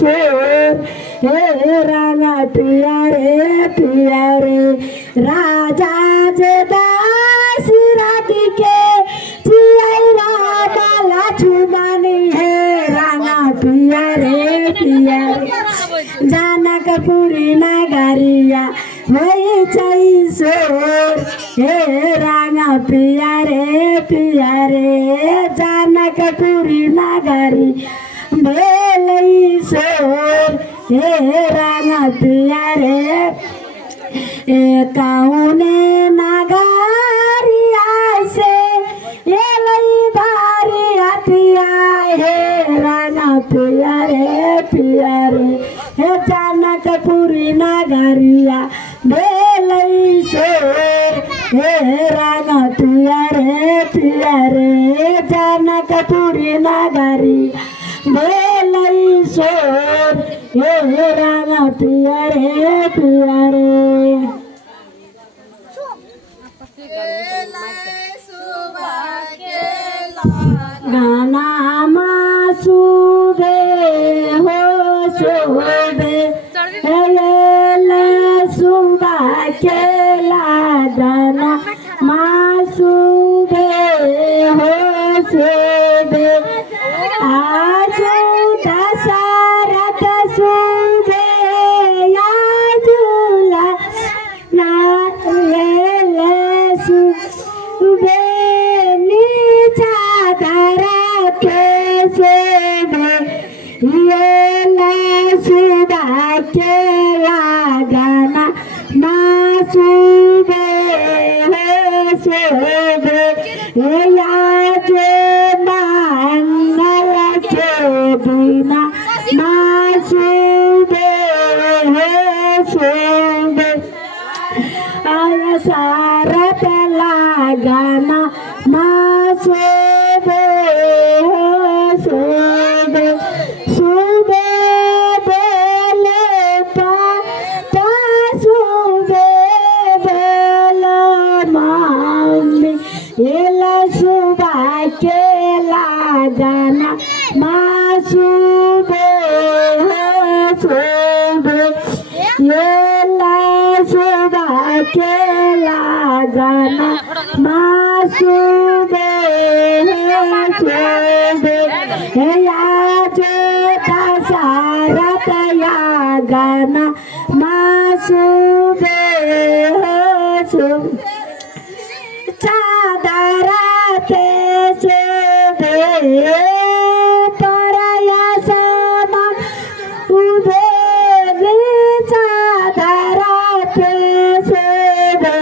सोर हे राणा पिया रे राजा जे दासरथी के चियाइरा माला छुमानी हे राणा पिया रे जनकपुरी नगरिया होइ चाहिँ सोर हे राणा पिया रे जनकपुरी नगरी भेलै सोर हे राणा पिया रे एकाउने नगरिया से एलै भारी हथिया हे राणा पिया रे हे जनकपुरी नगरिया भेलै सोर हे राणा पिया रे जनकपुरी नगरी भेलै सोर हे राणा पिया रे गानामा सुबे हो शोभे हेले सुबा केला गाना मासुबे हो शोभे आज दशरथ सुबे याजुला नाले सुबे नीचा धरा के सोबे ये सुबा केला गाना मासुबे हो शोभे याजे मंगल के बिना मासुबे हो शोभे सारत लगाना मासुबे हो शोभे सुबे बेले पासुबे बेले मम्मी एला सुबा केला गाना मासुबे हो शोभे एला सुबा केला गाना मासुबे हो शोभे याजे दशरथ या गाना मासुबे हो शोभे चादरा ते शोभे परया समा उभे चादरा ते शोभे